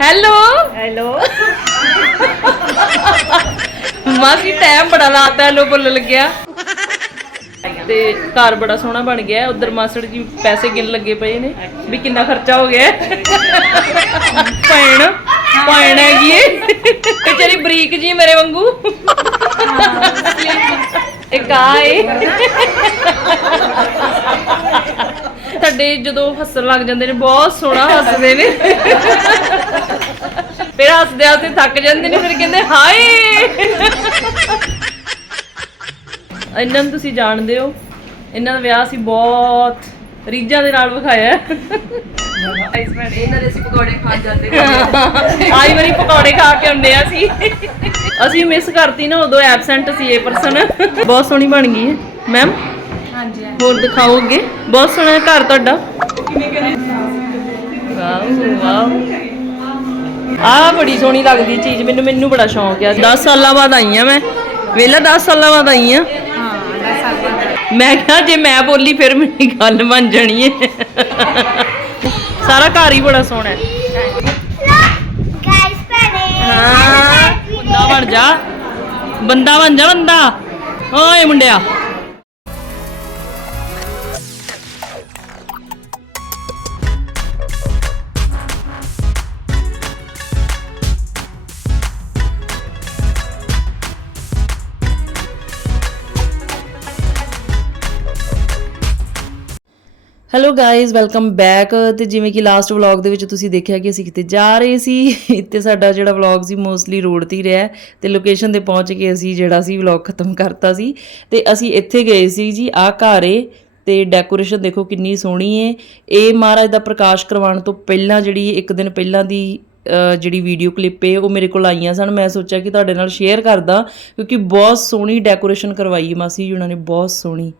Hello hello ਮਾਸੀ time ਬੜਾ ਲਾਤਾ ਹੈਲੋ ਬੋਲਣ ਲੱਗਿਆ। ਤੇ ਘਰ ਬੜਾ ਸੋਹਣਾ ਬਣ ਗਿਆ। ਉਧਰ ਮਾਸੜ ਜੀ ਪੈਸੇ ਗਿਣ ਲੱਗੇ ਪਏ ਨੇ ਵੀ ਕਿੰਨਾ ਖਰਚਾ ਹੋ ਗਿਆ। ਭੈਣ ਭੈਣ ਹੈਗੀ ਏ। ਵਿਚਾਰੀ ਬਰੀਕ ਜੀ ਮੇਰੇ ਵਾਂਗੂ। ਇੱਕ ਆ ਏ। ਤੁਹਾਡੇ ਜਦੋਂ ਹੱਸਣ ਲੱਗ ਜਾਂਦੇ ਨੇ ਬਹੁਤ ਸੋਹਣਾ ਹੱਸਦੇ ਨੇ। ਫਿਰ ਹੱਸਦੇ ਹੱਸਦੇ ਥੱਕ ਜਾਂਦੇ ਨੇ ਫਿਰ ਕਹਿੰਦੇ ਹਾਏ! ਇਹਨਾਂ ਨੂੰ ਤੁਸੀਂ ਜਾਣਦੇ ਹੋ। ਇਹਨਾਂ ਦਾ ਵਿਆਹ ਸੀ ਬਹੁਤ ਰੀਝਾਂ ਦੇ ਨਾਲ ਵਿਖਾਇਆ। ਇਹਨਾਂ ਦੇ ਅਸੀਂ ਪਕੌੜੇ ਖਾ ਜਾਂਦੇ ਆਈ ਵਾਰੀ ਪਕੌੜੇ ਖਾ ਕੇ ਹੁੰਦੇ ਆ ਸੀ ਅਸੀਂ ਮਿਸ ਕਰਤੀ ਨਾ ਉਦੋਂ ਐਬਸੈਂਟ ਸੀ ਇਹ ਪਰਸਨ ਬਹੁਤ ਸੋਹਣੀ ਬਣ ਗਈ ਹੈ। ਮੈਮ ਹਾਂਜੀ ਹੋਰ ਦਿਖਾਓ ਅੱਗੇ। ਬਹੁਤ ਸੋਹਣਾ ਘਰ ਤੁਹਾਡਾ। Wow wow. ਆਹ ਬੜੀ ਸੋਹਣੀ ਲੱਗਦੀ ਚੀਜ਼, ਮੈਨੂੰ ਮੈਨੂੰ ਬੜਾ ਸ਼ੌਂਕ ਆ। 10 ਸਾਲਾਂ ਬਾਅਦ ਆਈ ਆ ਮੈਂ। ਵੇਲਾ 10 ਸਾਲਾਂ ਬਾਅਦ ਆਈ ਆ। ਮੈਂ ਕਿਹਾ, ਜੇ ਮੈਂ ਬੋਲੀ, ਫਿਰ ਮੇਰੀ ਗੱਲ ਬਣ ਜਾਣੀ ਹੈ ਸਾਰਾ ਘਰ ਹੀ ਬੜਾ ਸੋਹਣਾ ਹੈ। ਗਾਇਸ ਭੈਣੇ ਹਾਂ। ਬੰਦਾ ਬਣ ਜਾ। ਬੰਦਾ ਬਣ ਜਾ, ਬੰਦਾ। ਓਏ ਮੁੰਡਿਆ। ਹੈਲੋ ਗਾਇਜ਼ ਵੈਲਕਮ ਬੈਕ ਤੇ ਜਿਵੇਂ ਕਿ ਲਾਸਟ ਵਲੌਗ ਦੇ ਵਿੱਚ ਤੁਸੀਂ ਦੇਖਿਆ ਕਿ ਅਸੀਂ ਕਿਤੇ ਜਾ ਰਹੇ ਸੀ ਤੇ ਸਾਡਾ ਜਿਹੜਾ ਵਲੌਗ ਸੀ ਮੋਸਟਲੀ ਰੋਡ ਤੇ ਹੀ ਰਿਹਾ ਤੇ ਲੋਕੇਸ਼ਨ ਤੇ ਪਹੁੰਚ ਕੇ ਅਸੀਂ ਜਿਹੜਾ ਸੀ ਵਲੌਗ ਖਤਮ ਕਰਤਾ ਸੀ। ਤੇ ਅਸੀਂ ਇੱਥੇ ਗਏ ਸੀ ਜੀ ਆਹ ਘਰ ਏ ਤੇ ਡੈਕੋਰੇਸ਼ਨ ਦੇਖੋ ਕਿੰਨੀ ਸੋਹਣੀ ਏ। ਇਹ ਮਹਾਰਾਜ ਦਾ ਪ੍ਰਕਾਸ਼ ਕਰਵਾਉਣ ਤੋਂ ਪਹਿਲਾਂ ਜਿਹੜੀ ਇੱਕ ਦਿਨ ਪਹਿਲਾਂ ਦੀ ਜਿਹੜੀ ਵੀਡੀਓ ਕਲਿੱਪ ਏ, ਉਹ ਮੇਰੇ ਕੋਲ ਆਈਆਂ ਸਨ। ਮੈਂ ਸੋਚਿਆ ਕਿ ਤੁਹਾਡੇ ਨਾਲ ਸ਼ੇਅਰ ਕਰਦਾ, ਕਿਉਂਕਿ ਬਹੁਤ ਸੋਹਣੀ ਡੈਕੋਰੇਸ਼ਨ ਕਰਵਾਈ ਮਾਸੀ ਜੀ ਉਹਨਾਂ ਨੇ, ਬਹੁਤ ਸੋਹਣੀ।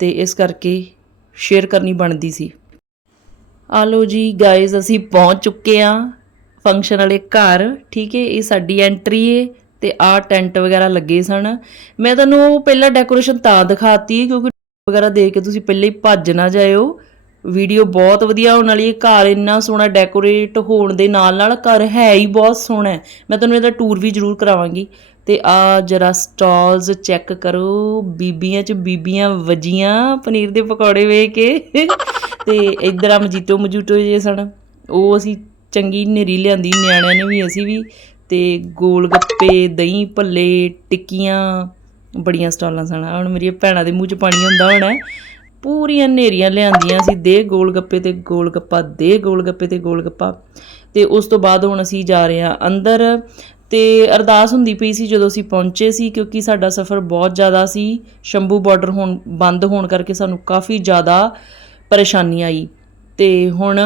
ਤੇ ਇਸ ਕਰਕੇ ਸ਼ੇਅਰ ਕਰਨੀ ਬਣਦੀ ਸੀ। ਆ ਲੋ ਜੀ ਗਾਇਜ਼ ਅਸੀਂ ਪਹੁੰਚ ਚੁੱਕੇ ਆ ਫੰਕਸ਼ਨ ਵਾਲੇ ਘਰ, ਠੀਕ ਹੈ? ਇਹ ਸਾਡੀ ਐਂਟਰੀ ਹੈ ਤੇ ਆ ਟੈਂਟ ਵਗੈਰਾ ਲੱਗੇ ਸਨ। ਮੈਂ ਤੁਹਾਨੂੰ ਪਹਿਲਾਂ ਡੈਕੋਰੇਸ਼ਨ ਤਾਂ ਦਿਖਾਤੀ ਕਿਉਂਕਿ ਵਗੈਰਾ ਦੇਖ ਕੇ ਤੁਸੀਂ ਪਹਿਲਾਂ ਹੀ ਭੱਜ ਨਾ ਜਾਇਓ। ਵੀਡੀਓ ਬਹੁਤ ਵਧੀਆ ਹੋਣ ਵਾਲੀ ਹੈ। ਘਰ ਇੰਨਾ ਸੋਹਣਾ ਡੈਕੋਰੇਟ ਹੋਣ ਦੇ ਨਾਲ ਨਾਲ ਘਰ ਹੈ ਹੀ ਬਹੁਤ ਸੋਹਣਾ ਹੈ। ਮੈਂ ਤੁਹਾਨੂੰ ਇਹਦਾ ਟੂਰ ਵੀ ਜ਼ਰੂਰ ਕਰਾਵਾਂਗੀ। ਤੇ ਆ ਜਰਾ ਸਟਾਲਸ ਚੈੱਕ ਕਰੋ, ਬੀਬੀਆਂ ਚ ਬੀਬੀਆਂ ਵਜੀਆਂ ਪਨੀਰ ਦੇ ਪਕੌੜੇ ਵੇਖ ਕੇ। ਤੇ ਇਧਰ ਆ ਮਜੀਟੋ ਮਜੂਟੋ ਜੇ ਸਨ, ਉਹ ਅਸੀਂ ਚੰਗੀ ਨੇਰੀ ਲਿਆਂਦੀ, ਨਿਆਣਿਆਂ ਨੇ ਵੀ, ਅਸੀਂ ਵੀ। ਤੇ ਗੋਲ ਗੱਪੇ ਦਹੀਂ ਭੱਲੇ, ਟਿੱਕੀਆਂ, ਬੜੀਆਂ ਸਟਾਲਾਂ ਸਨ। ਹੁਣ ਮੇਰੀਆਂ ਭੈਣਾਂ ਦੇ ਮੂੰਹ 'ਚ ਪਾਣੀ ਹੁੰਦਾ ਹੋਣਾ। ਪੂਰੀਆਂ ਨੇਰੀਆਂ ਲਿਆਂਦੀਆਂ ਸੀ, ਦੇ ਗੋਲ ਗੱਪੇ ਤੇ ਗੋਲ ਗੱਪਾ ਦੇ ਗੋਲ ਗੱਪੇ ਤੇ ਗੋਲ ਗੱਪਾ ਤੇ ਉਸ ਤੋਂ ਬਾਅਦ ਹੁਣ ਅਸੀਂ ਜਾ ਰਹੇ ਹਾਂ ਅੰਦਰ। ਤੇ ਅਰਦਾਸ ਹੁੰਦੀ ਪਈ ਸੀ ਜਦੋਂ ਅਸੀਂ ਪਹੁੰਚੇ ਸੀ, ਕਿਉਂਕਿ ਸਾਡਾ ਸਫ਼ਰ ਬਹੁਤ ਜ਼ਿਆਦਾ ਸੀ। ਸ਼ੰਭੂ ਬਾਰਡਰ ਹੋਣ, ਬੰਦ ਹੋਣ ਕਰਕੇ ਸਾਨੂੰ ਕਾਫੀ ਜ਼ਿਆਦਾ ਪਰੇਸ਼ਾਨੀ ਆਈ। ਤੇ ਹੁਣ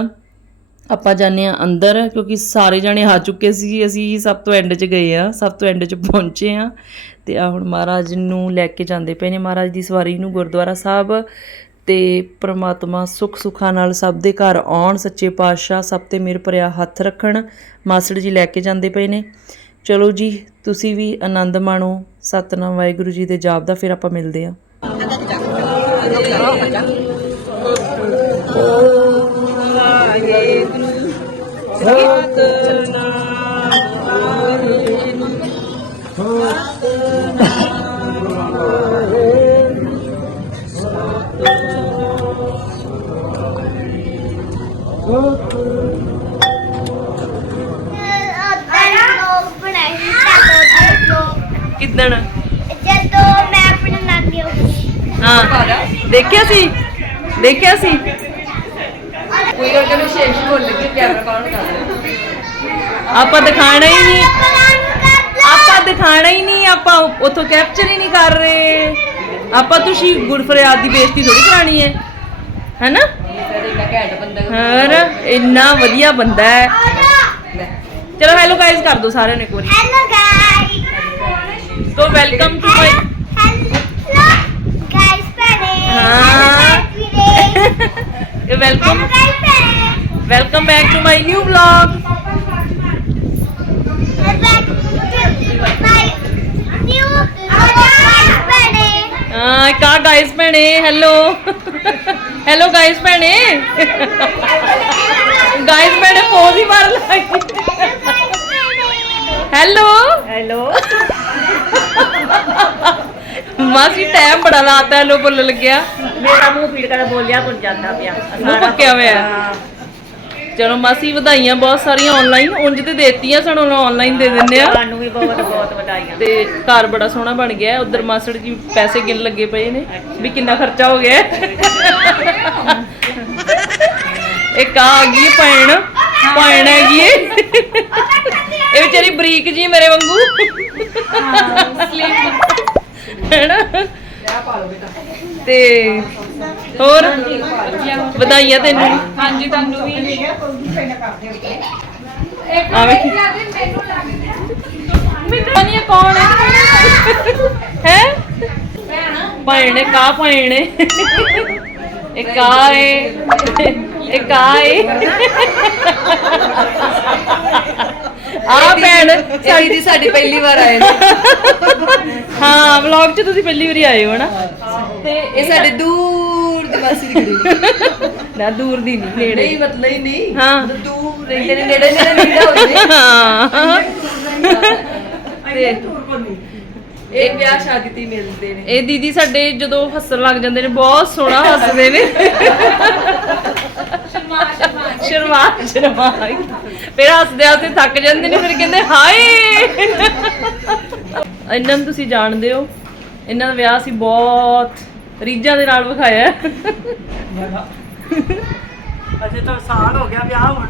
ਆਪਾਂ ਜਾਂਦੇ ਆ ਅੰਦਰ, ਕਿਉਂਕਿ ਸਾਰੇ ਜਾਣੇ ਆ ਚੁੱਕੇ ਸੀ। ਅਸੀਂ ਸਭ ਤੋਂ ਐਂਡ 'ਚ ਗਏ ਆ ਸਭ ਤੋਂ ਐਂਡ 'ਚ ਪਹੁੰਚੇ ਆ ਤੇ ਆ ਹੁਣ ਮਹਾਰਾਜ ਨੂੰ ਲੈ ਕੇ ਜਾਂਦੇ ਪਏ ਨੇ। ਮਹਾਰਾਜ ਦੀ ਸਵਾਰੀ ਨੂੰ ਗੁਰਦੁਆਰਾ ਸਾਹਿਬ ਤੇ ਪ੍ਰਮਾਤਮਾ ਸੁੱਖ ਸੁੱਖਾਂ ਨਾਲ ਸਭ ਦੇ ਘਰ ਆਉਣ, ਸੱਚੇ ਪਾਤਸ਼ਾਹ ਸਭ ਤੇ ਮੇਰ ਭਰਿਆ ਹੱਥ ਰੱਖਣ, ਮਾਸੜ ਜੀ ਲੈ ਕੇ ਜਾਂਦੇ ਪਏ ਨੇ। ਚਲੋ ਜੀ, ਤੁਸੀਂ ਵੀ ਆਨੰਦ ਮਾਣੋ, ਸਤਨਾਮ ਵਾਹਿਗੁਰੂ ਜੀ ਦੇ ਜਾਪ ਦਾ, ਫਿਰ ਆਪਾਂ ਮਿਲਦੇ ਆ ਉਦੋਂ ਕਿੱਦਣ? ਜਦੋਂ ਮੈਂ ਆਪਣੇ ਨਾਨੀ ਉੱਤੇ ਹਾਂ। ਦੇਖਿਆ ਸੀ? ਦੇਖਿਆ ਸੀ? ਕੋਈ ਗੱਲ ਨਹੀਂ ਸ਼ੇਸ਼ ਬੋਲ ਕੇ ਕੈਮਰਾ ਕੌਣ ਕਰ ਆਪਾਂ ਦਿਖਾਣਾ ਹੀ ਨਹੀਂ। ਆਪਾਂ ਦਿਖਾਣਾ ਹੀ ਨਹੀਂ ਆਪਾਂ ਉਥੋਂ ਕੈਪਚਰ ਹੀ ਨਹੀਂ ਕਰ ਰਹੇ। ਆਪਾਂ ਤੁਸੀਂ ਗੁਰਫਰਿਆਦ ਦੀ ਬੇਇੱਜ਼ਤੀ ਥੋੜੀ ਕਰਾਣੀ ਹੈ। ਹੈਨਾ? ਫਿਰ ਇੰਨਾ ਘੈਂਟ ਬੰਦਾ ਹਾਂ। ਇੰਨਾ ਵਧੀਆ ਬੰਦਾ ਹੈ ਚਲੋ ਹੈਲੋ ਗਾਇਸ ਕਰ ਦੋ ਸਾਰਿਆਂ ਨੇ ਇੱਕ ਵਾਰੀ। So welcome to my welcome welcome back to my new vlog ਹਾਂ ਕਾ ਗਾਇਸ ਭੈਣੇ ਹੈਲੋ ਹੈਲੋ ਗਾਇਸ ਭੈਣੇ ਗਾਇਸ ਭੈਣੇ ਪੋਜ਼ ਹੀ ਮਾਰ ਲਾਈ ਹੈਲੋ ਹੈਲੋ ਟਾਈਮ ਬੜਾ ਲਾਤਾ ਲੋ ਬੋਲਣ ਲੱਗਿਆ। ਮੇਰਾ ਮੂੰਹ ਪੀੜ ਕਰ ਬੋਲਿਆ ਕੁਝ ਜਾਂਦਾ ਪਿਆ। ਮੂੰਹ ਪੱਕਿਆ ਹੋਇਆ। ਚਲੋ ਮਾਸੀ ਵਧਾਈਆਂ ਬਹੁਤ ਸਾਰੀਆਂ ਆਨਲਾਈਨ ਉਂਝ ਤੇ ਦੇਤੀਆਂ ਸਾਨੂੰ ਆਨਲਾਈਨ ਦੇ ਦਿੰਦੇ ਆ। ਤੁਹਾਨੂੰ ਵੀ ਬਹੁਤ ਬਹੁਤ ਵਧਾਈਆਂ। ਤੇ ਘਰ ਬੜਾ ਸੋਹਣਾ ਬਣ ਗਿਆ। ਉਧਰ ਮਾਸੜ ਜੀ ਪੈਸੇ ਗਿਣ ਲੱਗੇ ਪਏ ਨੇ ਵੀ ਕਿੰਨਾ ਖਰਚਾ ਹੋ ਗਿਆ। ਇੱਕ ਆ ਗਈ ਭੈਣ। ਭੈਣ ਹੈਗੀ ਏ। ਇਹ ਵਿਚਾਰੀ ਬਰੀਕ ਜੀ ਮੇਰੇ ਵਾਂਗੂ। ਹੈਨਾ? ਤੇ ਹੋਰ? ਵਧਾਈਆਂ ਤੈਨੂੰ ਹਾਂਜੀ ਤੁਹਾਨੂੰ ਵੀ। ਆਵੇਂ ਕੀ ਮੈਨੂੰ ਨਹੀਂ ਕੌਣ ਹੈ ਹੈ? ਭੈਣੇ ਕਾ ਭੈਣੇ ਇੱਕ ਆ ਏ ਇੱਕ ਆ ਏ ਆ ਭੈਣ ਸਾਡੀ ਦੀ ਸਾਡੀ ਪਹਿਲੀ ਵਾਰ ਆਏ ਨੇ ਹਾਂ ਵਲੌਗ 'ਚ ਤੁਸੀਂ ਪਹਿਲੀ ਵਾਰੀ ਆਏ ਹੋ ਨਾ ਤੇ ਇਹ ਸਾਡੇ ਦੂਰ ਦੀ ਮਾਸੀ ਦੀ ਕੁੜੀ ਨਾ ਦੂਰ ਦੀ ਨਹੀਂ ਨੇੜੇ ਨਹੀਂ ਮਤਲਬ ਹੀ ਨਹੀਂ ਹਾਂ ਦੂਰ ਰਹਿੰਦੇ ਨੇ ਨੇੜੇ ਨੇੜੇ ਨੇੜੇ ਹੁੰਦੇ ਹਾਂ ਤੇ ਇਹ ਵਿਆਹ ਸ਼ਾਦੀ ਤੇ ਹੀ ਮਿਲਦੇ ਨੇ। ਇਹ ਦੀਦੀ ਸਾਡੇ ਜਦੋਂ ਹੱਸਣ ਲੱਗ ਜਾਂਦੇ ਨੇ ਬਹੁਤ ਸੋਹਣਾ ਹੱਸਦੇ ਨੇ। ਸ਼ਰਮਾ ਸ਼ਰਮਾ ਫਿਰ ਹੱਸਦੇ ਹੱਸਦੇ ਥੱਕ ਜਾਂਦੇ ਨੇ ਫਿਰ ਕਹਿੰਦੇ ਹਾਏ! ਇਹਨਾਂ ਨੂੰ ਤੁਸੀਂ ਜਾਣਦੇ ਹੋ। ਇਹਨਾਂ ਦਾ ਵਿਆਹ ਸੀ ਬਹੁਤ ਰੀਝਾਂ ਦੇ ਨਾਲ ਵਿਖਾਇਆ ਹੈ। ਅਜੇ ਤਾਂ ਸਾਲ ਹੋ ਗਿਆ ਵਿਆਹ ਹੋਣ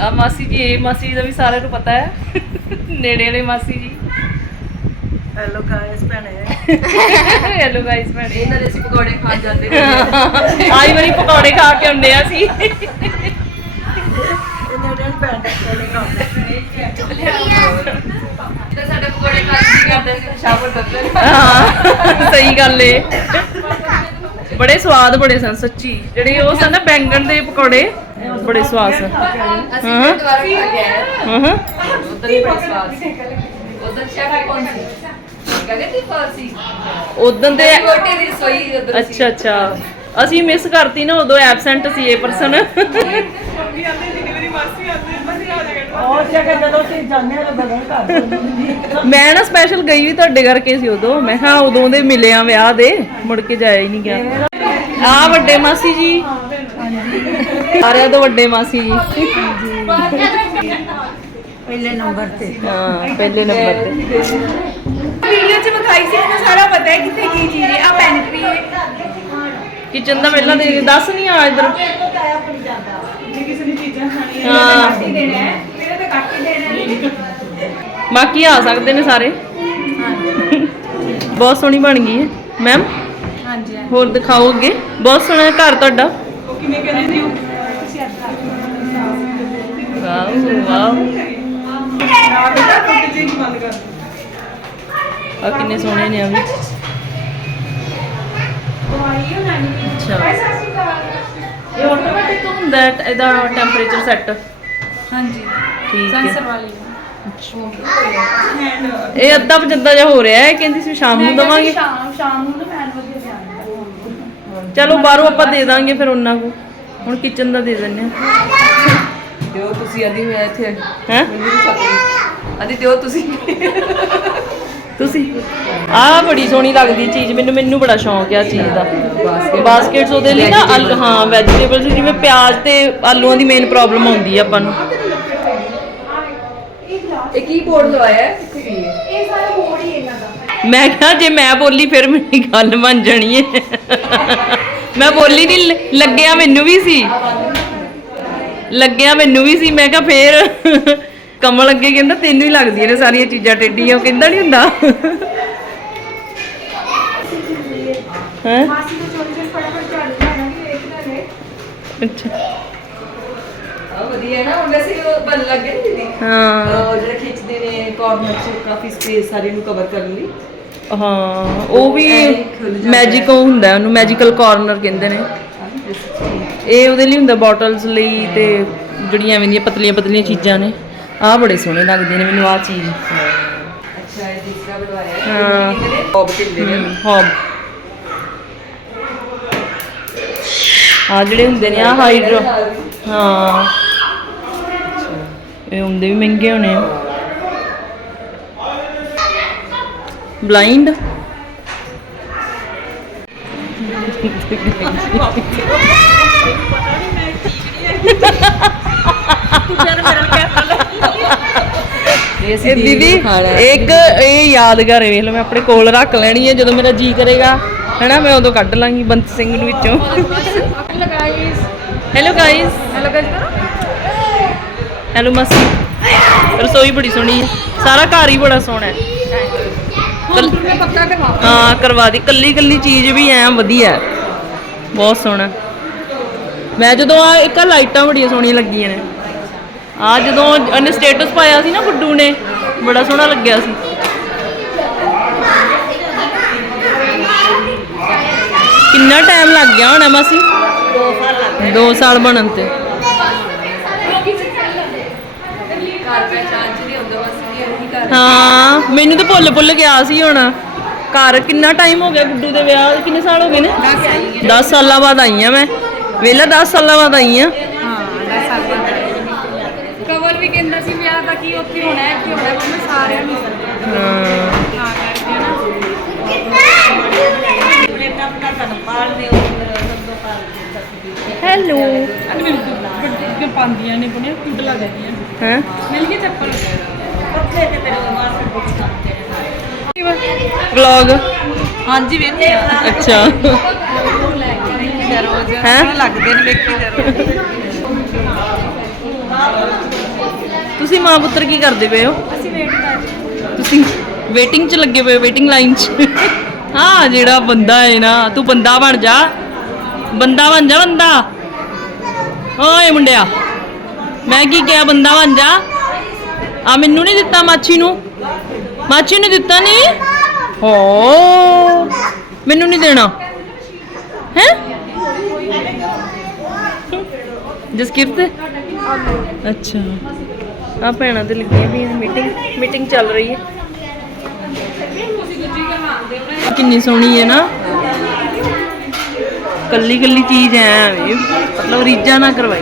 ਆ ਮਾਸੀ ਜੀ ਇਹ ਮਾਸੀ ਜੀ ਦਾ ਵੀ ਸਾਰਿਆਂ ਨੂੰ ਪਤਾ ਹੈ। ਨੇੜੇ ਵਾਲੇ ਮਾਸੀ ਜੀ। ਹੈਲੋ ਗਾਇਸ ਭੈਣੇ। ਹੈਲੋ ਗਾਇਸ ਮੈਨੇ ਇਹਨਾਂ ਦੇ ਅਸੀਂ ਪਕੌੜੇ ਖਾਣ ਜਾਂਦੇ ਨੇ ਆਈ ਵਾਰੀ ਪਕੌੜੇ ਖਾ ਕੇ ਆਉਂਦੇ ਆ ਸੀ ਇਹਨਾਂ ਦੇ ਭੈਣ ਕੋਲੇ ਖਾਂਦੇ ਤੇ ਸਾਡੇ ਪਕੌੜੇ ਖਾਣ ਦੀ ਕਰਦੇ ਸੀ? ਸ਼ਾਮਲ ਬਦਲੇ ਹਾਂ ਸਹੀ ਗੱਲ ਏ। ਬੜੇ ਸਵਾਦ ਬੜੇ ਸਨ ਸੱਚੀ। ਜਿਹੜੇ ਉਹ ਸਨ ਨਾ ਬੈਂਗਣ ਦੇ ਪਕੌੜੇ ਬੜੇ ਸਵਾਦ ਸਨ। ਅਸੀਂ ਦੁਬਾਰਾ ਖਾ ਆਏ। ਹਾਂ। ਹਾਂ ਉਧਰ ਹੀ ਬੜਾ ਸਵਾਦ ਸੀ। ਉਧਰ ਸ਼ੈਫ ਕੌਣ ਸੀ? ਸੀ ਉਦੋਂ ਤੇ ਗੋਟੇ ਦੀ ਰਸੋਈ ਉਧਰ ਅੱਛਾ ਅੱਛਾ। ਅਸੀਂ ਮਿਸ ਕਰਤੀ ਨਾ ਉਦੋਂ ਐਬਸੈਂਟ ਸੀ ਇਹ ਪਰਸਨ ਔਰ ਜਗ੍ਹਾ ਜਦੋਂ ਅਸੀਂ ਜਾਂਦੇ ਹਾਂ ਤਾਂ ਬਦਲ ਕਰ ਦਿੰਦੇ ਮੈਂ ਨਾ ਸਪੈਸ਼ਲ ਗਈ ਵੀ ਤੁਹਾਡੇ ਕਰਕੇ ਸੀ ਉਦੋਂ। ਮੈਂ ਕਿਹਾ ਉਦੋਂ ਦੇ ਮਿਲੇ ਆ ਵਿਆਹ ਦੇ ਮੁੜ ਕੇ ਜਾਇਆ ਹੀ ਨਹੀਂ ਗਿਆ। ਆ ਵੱਡੇ ਮਾਸੀ ਜੀ। ਸਾਰਿਆਂ ਤੋਂ ਵੱਡੇ ਮਾਸੀ ਜੀ। ਪਹਿਲੇ ਨੰਬਰ ਤੇ। ਹਾਂ ਪਹਿਲੇ ਨੰਬਰ ਤੇ। ਵੀਡੀਓ 'ਚ ਵਿਖਾਈ ਸੀ ਮੈਨੂੰ ਸਾਰਾ ਪਤਾ ਹੈ ਕਿੱਥੇ ਕੀ ਚੀਜ਼ ਹੈ। ਆ ਪੈਨਟਰੀ ਹੈ ਕਿਚਨ ਦਾ ਪਹਿਲਾਂ ਦੇ ਦੱਸ ਨਹੀਂ ਆ ਇਧਰ। ਜੇ ਕਿਸੇ ਨੇ ਚੀਜ਼ਾਂ ਖਾਣੀਆਂ ਹਾਂ। ਕੱਟ ਹੀ ਦੇਣਾ ਹੈ। ਮੇਰੇ ਤਾਂ ਕੱਟ ਹੀ ਦੇਣਾ ਹੈ। ਬਾਕੀ ਆ ਸਕਦੇ ਨੇ ਸਾਰੇ। ਬਹੁਤ ਸੋਹਣੀ ਬਣ ਗਈ ਹੈ। ਮੈਮ ਹਾਂਜੀ ਹੋਰ ਦਿਖਾਓ ਅੱਗੇ। ਬਹੁਤ ਸੋਹਣਾ ਹੈ ਘਰ ਤੁਹਾਡਾ। ਉਹ ਕਿਵੇਂ ਕਹਿੰਦੇ ਹੋ ਤੁਸੀਂ ਅੱਜ ਵਾਓ ਵਾਓ। ਨਾ ਬੇਟਾ ਫੁੱਟ ਜੀ ਬੰਦ ਕਰ ਆ ਕਿੰਨੇ ਸੋਹਣੇ ਨੇ ਆ ਵੀ। ਅੱਛਾ। ਅਕਾਲ ਇਹ ਆਟੋਮੈਟਿਕ ਹੁੰਦਾ ਹੈ ਇਹਦਾ ਟੈਂਪਰੇਚਰ ਸੈੱਟ ਹਾਂਜੀ। ਠੀਕ ਹੈ। ਸੈਂਸਰ ਵਾਲੀ। ਹੈਂਡ ਇਹ ਅੱਧਾ ਪਜੰਦਾ ਜਿਹਾ ਹੋ ਰਿਹਾ ਹੈ ਕਹਿੰਦੀ ਸੀ ਸ਼ਾਮ ਨੂੰ ਦਵਾਂਗੇ। ਸ਼ਾਮ ਸ਼ਾਮ ਨੂੰ ਨਾ ਫੈਨ ਵਧੀਆ ਜਾਣਦਾ ਚਲੋ ਬਾਹਰੋਂ ਆਪਾਂ ਦੇ ਦਾਂਗੇ ਫਿਰ ਉਹਨਾਂ ਕੋ ਹੁਣ ਕਿਚਨ ਦਾ ਦੇ ਦਿੰਨੇ ਆ ਦਿਓ ਤੁਸੀਂ ਅਦੀ ਮੈਂ ਇੱਥੇ ਹੈ? ਅਦੀ ਦਿਓ ਤੁਸੀਂ। ਤੁਸੀਂ? ਆਹ ਬੜੀ ਸੋਹਣੀ ਲੱਗਦੀ ਚੀਜ਼ ਮੈਨੂੰ ਮੈਨੂੰ ਬੜਾ ਸ਼ੌਂਕ ਆ ਚੀਜ਼ ਦਾ। ਬਾਸਕਟਸ ਉਹਦੇ ਲਈ ਨਾ ਆਲੂ ਹਾਂ ਵੈਜੀਟੇਬਲਸ ਜਿਵੇਂ ਪਿਆਜ਼ ਤੇ ਆਲੂਆਂ ਦੀ ਮੇਨ ਪ੍ਰੋਬਲਮ ਆਉਂਦੀ ਆ ਆਪਾਂ ਨੂੰ। ਇਹ ਕੀ ਬੋਰਡ ਲਵਾਇਆ ਇਹ ਸਾਰਾ ਬੋਰਡ ਹੀ ਇਹਨਾਂ ਦਾ। ਮੈਂ ਕਿਹਾ ਜੇ ਮੈਂ ਬੋਲੀ ਫਿਰ ਮੇਰੀ ਗੱਲ ਬਣ ਜਾਣੀ ਹੈ ਮੈਂ ਬੋਲੀ ਨਹੀਂ ਲੱਗਿਆ ਮੈਨੂੰ ਵੀ ਸੀ। ਲੱਗਿਆ ਮੈਨੂੰ ਵੀ ਸੀ ਮੈਂ ਕਿਹਾ ਫੇਰ ਕਮਲ ਅੱਗੇ ਕਹਿੰਦਾ ਤੈਨੂੰ ਹੀ ਲੱਗਦੀਆਂ ਨੇ ਸਾਰੀਆਂ ਚੀਜ਼ਾਂ ਟੇਡੀਆਂ। ਉਹ ਕਹਿੰਦਾ ਨਹੀਂ ਹੁੰਦਾ? ਹੈ? ਅੱਛਾ। ਆ ਵਧੀਆ ਨਾ ਹੁਣ ਵੈਸੇ ਉਹ ਬਣ ਲੱਗ ਗਏ ਦੀਦੀ। ਹਾਂ। ਉਹ ਜਿਹੜਾ ਖਿੱਚਦੇ ਨੇ ਕਾਰਨਰ 'ਚ ਕਾਫੀ ਸਪੇਸ ਸਾਰੇ ਨੂੰ ਕਵਰ ਕਰਨ ਲਈ। ਹਾਂ ਉਹ ਵੀ ਮੈਜਿਕ ਹੁੰਦਾ ਉਹਨੂੰ ਮੈਜੀਕਲ ਕਾਰਨਰ ਕਹਿੰਦੇ ਨੇ। ਇਹ ਉਹਦੇ ਲਈ ਹੁੰਦਾ ਬੋਟਲਸ ਲਈ ਤੇ ਜਿਹੜੀਆਂ ਐਵੇਂ ਦੀਆਂ ਪਤਲੀਆਂ ਪਤਲੀਆਂ ਚੀਜ਼ਾਂ ਨੇ। ਆ ਬੜੇ ਸੋਹਣੇ ਲੱਗਦੇ ਨੇ ਮੈਨੂੰ ਆ ਚੀਜ਼। ਅੱਛਾ ਇਹ ਦੂਸਰਾ ਬਣਵਾਇਆ ਹਾਂ। ਹੌਬ ਕਿੰਦੇ ਨੇ? ਹੌਬ। ਆ ਜਿਹੜੇ ਹੁੰਦੇ ਨੇ ਆ ਹਾਈਡਰੋ ਹਾਂ। ਇਹ ਹੁੰਦੇ ਵੀ ਮਹਿੰਗੇ ਹੋਣੇ ਆ। ਬਲਾਈਂਡ ਪਤਾ ਨਹੀਂ ਮੈਂ ਠੀਕ ਨਹੀਂ ਹੈ ਇਹ ਦੀਦੀ ਇੱਕ ਇਹ ਯਾਦਗਾਰ ਵੇਖ ਲਓ ਮੈਂ ਆਪਣੇ ਕੋਲ ਰੱਖ ਲੈਣੀ ਹੈ ਜਦੋਂ ਮੇਰਾ ਜੀ ਕਰੇਗਾ ਹੈਨਾ ਮੈਂ ਉਦੋਂ ਕੱਢ ਲਾਂਗੀ ਬੰਤ ਸਿੰਘ ਨੂੰ ਵਿੱਚੋਂ। Hello guys hello guys hello guys hello ਮਸੀ। ਰਸੋਈ ਬੜੀ ਸੋਹਣੀ ਹੈ। ਸਾਰਾ ਘਰ ਹੀ ਬੜਾ ਸੋਹਣਾ ਹੈ। ਹਾਂ ਕਰਵਾ ਦੀ। ਕੱਲੀ ਕੱਲੀ ਚੀਜ਼ ਵੀ ਐ ਵਧੀਆ ਬਹੁਤ ਸੋਹਣਾ। ਮੈਂ ਜਦੋਂ ਆ ਇੱਕ ਲਾਈਟਾਂ ਬੜੀਆਂ ਸੋਹਣੀਆਂ ਲੱਗੀਆਂ ਨੇ। ਆ ਜਦੋਂ ਉਹਨੇ ਸਟੇਟਸ ਪਾਇਆ ਸੀ ਨਾ ਗੁੱਡੂ ਨੇ, ਬੜਾ ਸੋਹਣਾ ਲੱਗਿਆ ਸੀ। ਕਿੰਨਾ ਟਾਈਮ ਲੱਗ ਗਿਆ ਹੋਣਾ ਮਾਸੀ? 2 ਸਾਲ ਬਣਨ ਤੇ। ਹਾਂ, ਮੈਨੂੰ ਤਾਂ ਭੁੱਲ ਭੁੱਲ ਗਿਆ ਸੀ ਹੁਣ। ਘਰ ਕਿੰਨਾ ਟਾਈਮ ਹੋ ਗਿਆ ਗੁੱਡੂ ਦੇ ਵਿਆਹ, ਕਿੰਨੇ ਸਾਲ ਹੋ ਗਏ ਨੇ? 10 ਸਾਲਾਂ ਬਾਅਦ ਆਈ ਆ ਮੈਂ। ਵੇਲਾ 10 ਸਾਲਾਂ ਬਾਅਦ ਆਈ ਆ। ਦਾ ਕੀ ਉੱਥੇ ਹੋਣਾ ਹੈ ਕੀ ਹੋਣਾ ਹੈ ਮੈਂ ਸਾਰਿਆਂ ਨੂੰ ਸੱਦਿਆ ਹਾਂ। ਤਾਂ ਕਰਕੇ ਨਾ ਹੈਲੋ ਅੱਜ ਮੈਨੂੰ ਵੱਡੀਆਂ ਪਾਉਂਦੀਆਂ ਨੇ ਬਣੇ ਕੁੱਟ ਲਾ ਦਿੰਦੀਆਂ ਹੈ? ਮਿਲ ਗਈ ਚੱਪਲ? ਵਲੌਗ ਹਾਂਜੀ ਵੇਖਦੇ ਆ। ਅੱਛਾ। ਰੋਜ਼ ਹੈਂ? ਲੱਗਦੇ ਨੇ ਵੇਖੀ ਦੇ ਤੁਸੀਂ ਮਾਂ ਪੁੱਤਰ ਕੀ ਕਰਦੇ ਪਏ ਹੋ? ਅਸੀਂ ਵੇਟ ਕਰ ਤੁਸੀਂ ਵੇਟਿੰਗ 'ਚ ਲੱਗੇ ਪਏ ਵੇਟਿੰਗ ਲਾਈਨ 'ਚ। ਹਾਂ ਜਿਹੜਾ ਬੰਦਾ ਹੈ ਨਾ ਤੂੰ ਬੰਦਾ ਬਣ ਜਾ। ਬੰਦਾ ਬਣ ਜਾ ਬੰਦਾ। ਓਏ ਮੁੰਡਿਆ ਮੈਂ ਕੀ ਕਿਹਾ ਬੰਦਾ ਬਣ ਜਾ। ਆ ਮੈਨੂੰ ਨਹੀਂ ਦਿੱਤਾ ਮਾਛੀ ਨੂੰ। ਮਾਛੀ ਨੂੰ ਦਿੱਤਾ ਨਹੀਂ? ਹੋ ਮੈਨੂੰ ਨਹੀਂ ਦੇਣਾ। ਹੈ? ਜਸਕਿਰਤ? ਅੱਛਾ। ਆ ਭੈਣਾਂ ਤੇ ਲੱਗੀਆਂ ਵੀ ਮੀਟਿੰਗ ਮੀਟਿੰਗ ਚੱਲ ਰਹੀ ਹੈ। ਕਿੰਨੀ ਸੋਹਣੀ ਹੈ ਨਾ। ਕੱਲੀ ਕੱਲੀ ਚੀਜ਼ ਐ ਵੇ, ਮਤਲਬ ਰੀਝਾਂ ਨਾ ਕਰਵਾਈ